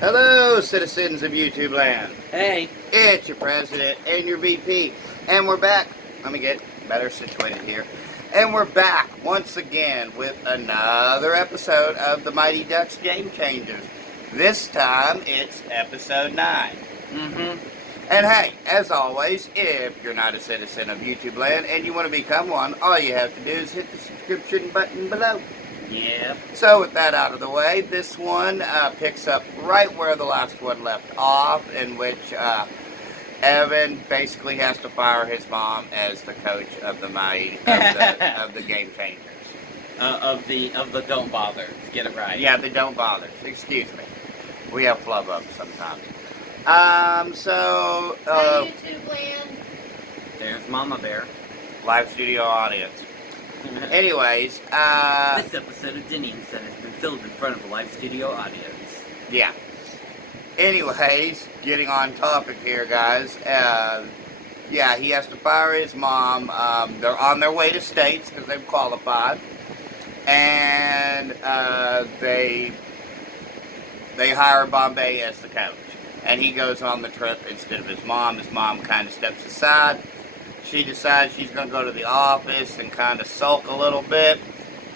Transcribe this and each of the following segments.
Hello, citizens of YouTube land. Hey. It's your president and your VP. And we're back. Let me get better situated here. And we're back once again with another episode of the Mighty Ducks Game Changers. This time it's episode 9. And hey, as always, if you're not a citizen of YouTube land and you want to become one, all you have to do is hit the subscription button below. Yeah. So with that out of the way, this one picks up right where the last one left off, in which Evan basically has to fire his mom as the coach of the of the Game Changers. Of the Don't Bother. Get it right. Yeah, the Don't Bother. Excuse me. We have flub up sometimes. So Hey, YouTube land. There's Mama Bear. live studio audience. Anyways, This episode of Denny and Son has been filmed in front of a live studio audience. yeah. Anyways, getting on topic here, guys. Yeah, he has to fire his mom. They're on their way to states because they've qualified, and they hire Bombay as the coach, and he goes on the trip instead of his mom. His mom kind of steps aside. She decides she's going to go to the office and kind of sulk a little bit.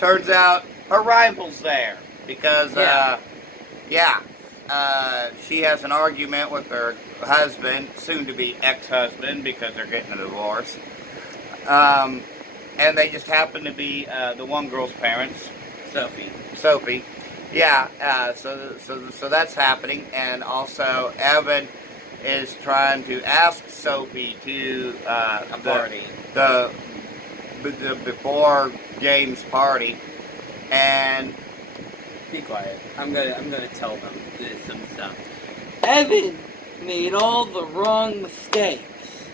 Turns out her rival's there because, she has an argument with her husband, soon-to-be ex-husband, because they're getting a divorce. And they just happen to be the one girl's parents, Sophie. Yeah, so that's happening, and also Evan is trying to ask Sophie to A party. the before games party, and Be quiet. I'm gonna tell them some stuff. Evan made all the wrong mistakes.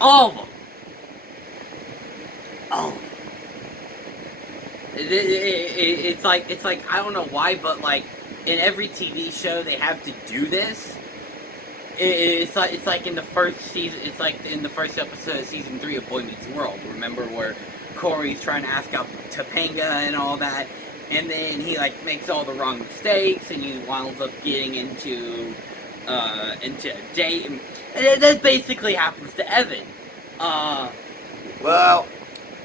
All of them. All of them. It's like I don't know why, but like in every TV show they have to do this. It's like in the first season. It's like in the first episode of season 3 of Boy Meets World. Remember where Corey's trying to ask out Topanga and all that, and then he like makes all the wrong mistakes, and he winds up getting into a date. And that basically happens to Evan. well,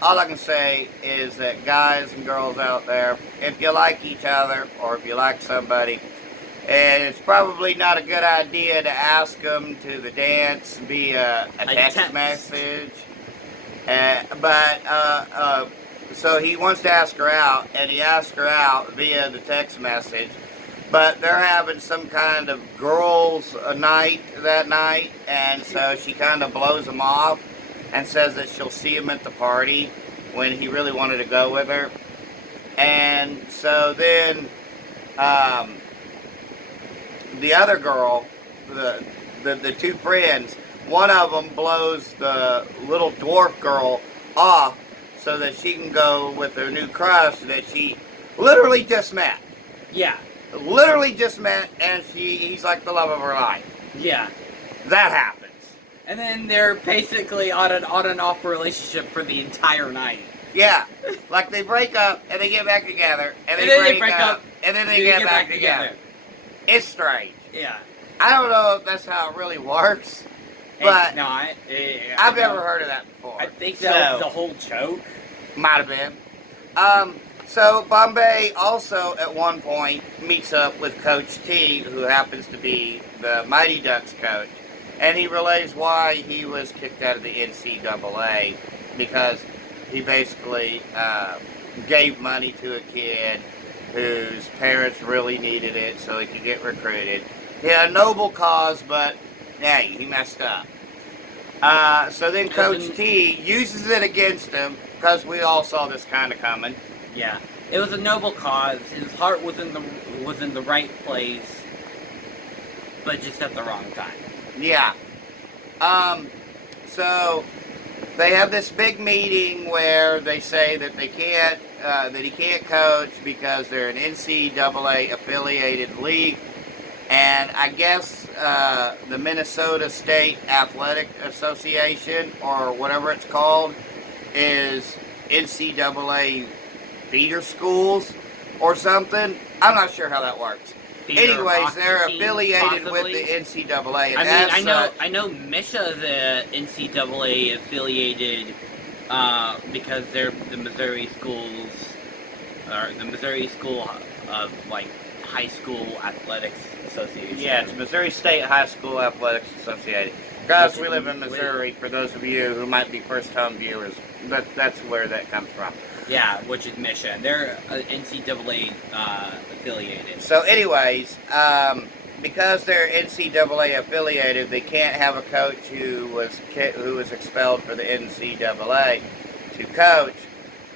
all I can say is that guys and girls out there, if you like each other or if you like somebody, and it's probably not a good idea to ask them to the dance via a text message. So he wants to ask her out, and he asks her out via the text message. But they're having some kind of girls' night that night, and so she kind of blows him off and says that she'll see him at the party when he really wanted to go with her. And so then the other girl, the two friends, one of them blows the little dwarf girl off so that she can go with her new crush that she literally just met. Yeah. Literally just met, and he's like the love of her life. Yeah. That happens. And then they're basically on an on-and-off relationship for the entire night. Yeah. Like they break up, and they get back together, and then they break up, and then they get back together. It's strange. Yeah. I don't know if that's how it really works, but It's not. I've never heard of that before. I think that was the whole joke. Might have been. So Bombay also at one point meets up with Coach T, who happens to be the Mighty Ducks coach, and he relays why he was kicked out of the NCAA, because he basically gave money to a kid whose parents really needed it so he could get recruited. He had a noble cause, but hey, he messed up. So then Coach T uses it against him, because we all saw this kind of coming. Yeah. It was a noble cause. His heart was in the right place, but just at the wrong time. Yeah. So they have this big meeting where they say that they can't, that he can't coach because they're an NCAA affiliated league, and I guess the Minnesota State Athletic Association, or whatever it's called, is NCAA feeder schools or something. I'm not sure how that works. theater anyways, hockey they're teams, affiliated possibly. with the NCAA. And I mean, as I know Misha, the NCAA affiliated, because they're the Missouri schools, or the Missouri School of like High School Athletics Association. Yeah, it's Missouri State High School Athletics Associated. Guys, we live in Missouri. For those of you who might be first-time viewers, that's where that comes from. Yeah, which is Misha. They're NCAA affiliated. So, anyways, because they're NCAA affiliated, they can't have a coach who was expelled for the NCAA to coach.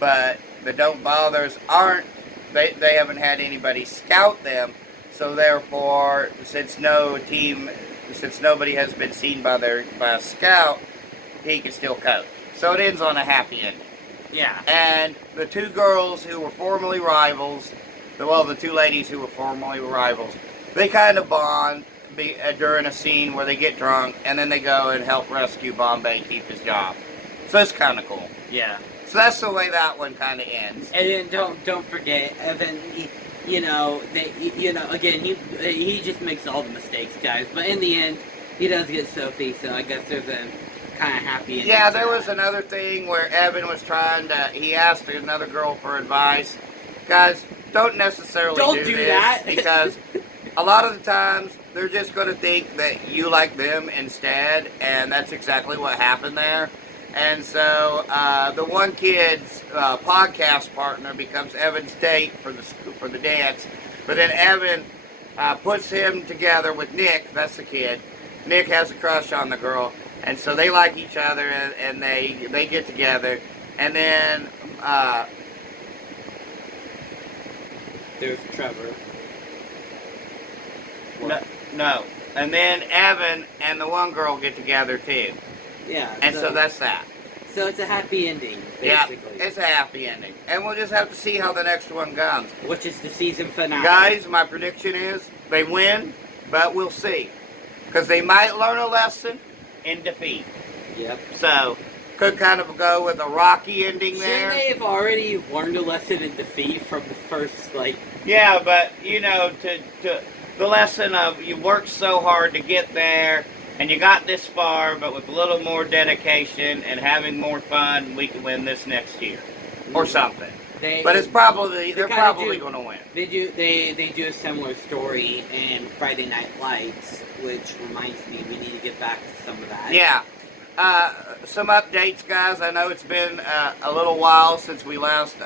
But the Don't Bothers aren't. They haven't had anybody scout them. So therefore, since nobody has been seen by a scout, he can still coach. So it ends on a happy ending. Yeah. And the two girls who were formerly rivals, the two ladies who were formerly rivals, they kind of bond during a scene where they get drunk, and then they go and help rescue Bombay keep his job. So it's kind of cool. Yeah. So that's the way that one kind of ends. And then don't forget, Evan. Again, he just makes all the mistakes, guys. But in the end, he does get Sophie. So I guess there's a kind of happy ending. Yeah, there was another thing where Evan was he asked another girl for advice. Guys, don't necessarily do this that. because a lot of the times they're just going to think that you like them instead, and that's exactly what happened there. And so the one kid's podcast partner becomes Evan's date for the dance, but then Evan puts him together with Nick. That's the kid. Nick has a crush on the girl, and so they like each other, and they get together, and then there's Trevor. No, and then Evan and the one girl get together too. Yeah. And so that's that. So it's a happy ending, basically. Yeah, it's a happy ending. And we'll just have to see how the next one comes. Which is the season finale. Guys, my prediction is they win, but we'll see. Because they might learn a lesson in defeat. Yep. So, could kind of go with a rocky ending there. Shouldn't they have already learned a lesson in defeat from the first, Yeah, but, to the lesson of you worked so hard to get there, and you got this far, but with a little more dedication and having more fun, we can win this next year. Or something. But they're probably going to win. They do a similar story in Friday Night Lights, which reminds me we need to get back to some of that. Yeah. Some updates, guys. I know it's been a little while since we last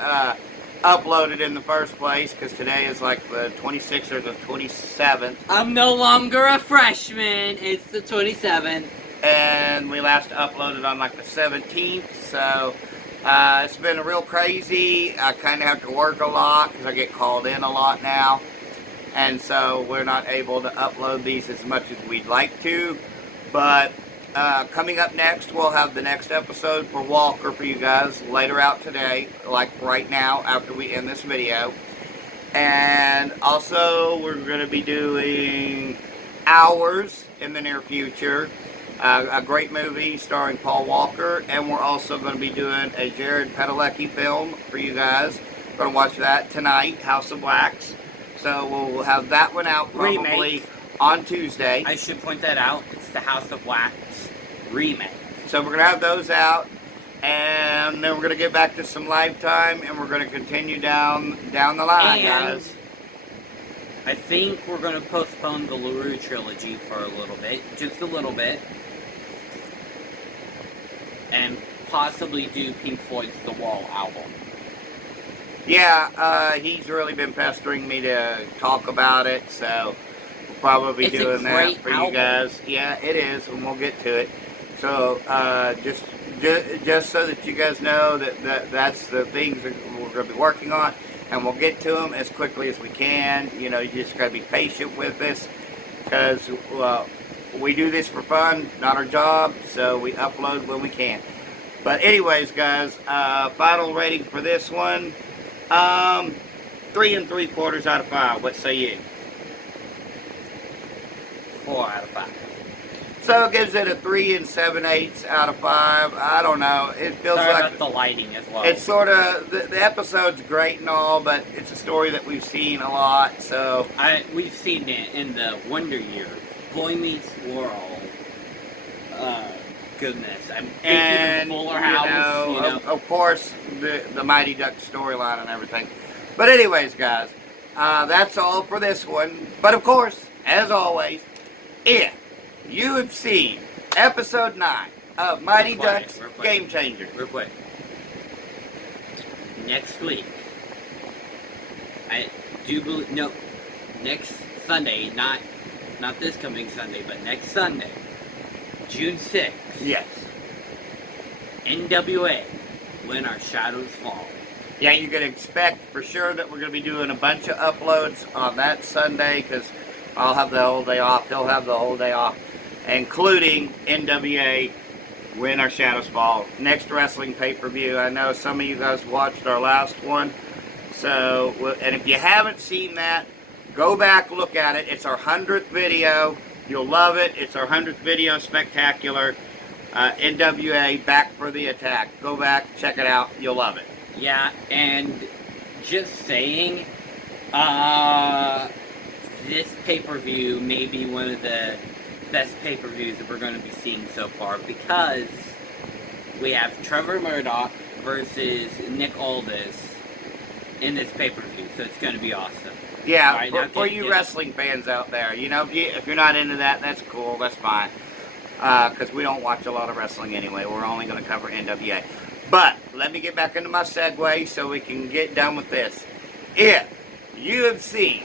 uploaded in the first place, because today is like the 26th or the 27th. I'm no longer a freshman. It's the 27th. And we last uploaded on like the 17th, so it's been real crazy. I kind of have to work a lot because I get called in a lot now. And so we're not able to upload these as much as we'd like to. But coming up next, we'll have the next episode for Walker for you guys later out today, like right now after we end this video. And also, we're going to be doing Hours in the near future, a great movie starring Paul Walker. And we're also going to be doing a Jared Padalecki film for you guys. We're going to watch that tonight, House of Wax. So we'll have that one out probably Remake. On Tuesday. I should point that out. It's the House of Wax remake. So we're going to have those out, and then we're going to get back to some Lifetime, and we're going to continue down the line, guys. I think we're going to postpone the LaRue trilogy for a little bit, just a little bit, and possibly do Pink Floyd's The Wall album. Yeah, he's really been pestering me to talk about it, so we'll probably be doing that for you guys. Yeah, it is, and we'll get to it. So, just so that you guys know that's the things that we're going to be working on, and we'll get to them as quickly as we can. You just got to be patient with us, because we do this for fun, not our job, so we upload when we can. But anyways, guys, final rating for this one, 3 3/4 out of 5. What say you? 4 out of 5. So it gives it a 3 7/8 out of 5. I don't know. It feels Sorry like about the lighting as well. it's sort of the episode's great and all, but it's a story that we've seen a lot. So We've seen it in the Wonder Years, Boy Meets World. Goodness, I'm thinking and of Fuller House. You know, of course, the Mighty Ducks storyline and everything. But anyways, guys, that's all for this one. But of course, as always, if you have seen episode 9 of Mighty Real quiet, Ducks real quiet. Game Changer, real quick. Next week, I do believe next Sunday, not this coming Sunday, but next Sunday, June 6th. yes. NWA, When Our Shadows Fall. Yeah, you can expect for sure that we're going to be doing a bunch of uploads on that Sunday because I'll have the whole day off. He'll have the whole day off, including NWA, When Our Shadows Fall. Next wrestling pay-per-view. I know some of you guys watched our last one. So, and if you haven't seen that, go back, look at it. It's our 100th video. You'll love it. It's our 100th video spectacular. NWA, Back for the Attack. Go back, check it out. You'll love it. Yeah, and just saying, this pay-per-view may be one of the best pay-per-views that we're going to be seeing so far because we have Trevor Murdoch versus Nick Aldis in this pay-per-view, so it's going to be awesome. Yeah, All right, for you wrestling fans out there, you know, if you're not into that, that's cool, that's fine. Because we don't watch a lot of wrestling anyway. We're only going to cover NWA. But let me get back into my segue so we can get done with this. If you have seen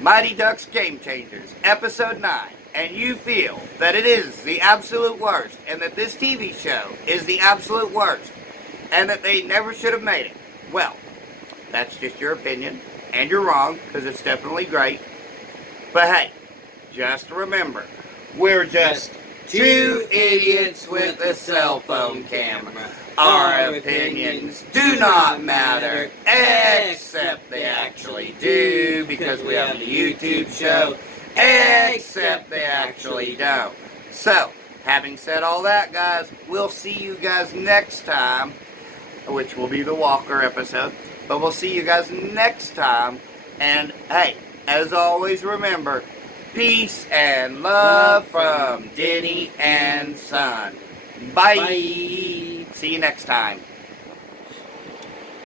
Mighty Ducks Game Changers, Episode 9, and you feel that it is the absolute worst, and that this TV show is the absolute worst, and that they never should have made it, well, that's just your opinion. And you're wrong, because it's definitely great. But hey, just remember, we're just two idiots with a cell phone camera. Our opinions do not matter, except they actually do, because we have a YouTube show, except they actually don't. So, having said all that, guys, we'll see you guys next time, which will be the Walker episode. But we'll see you guys next time. And hey, as always, remember, peace and love from Denny and Son. Bye. Bye. See you next time.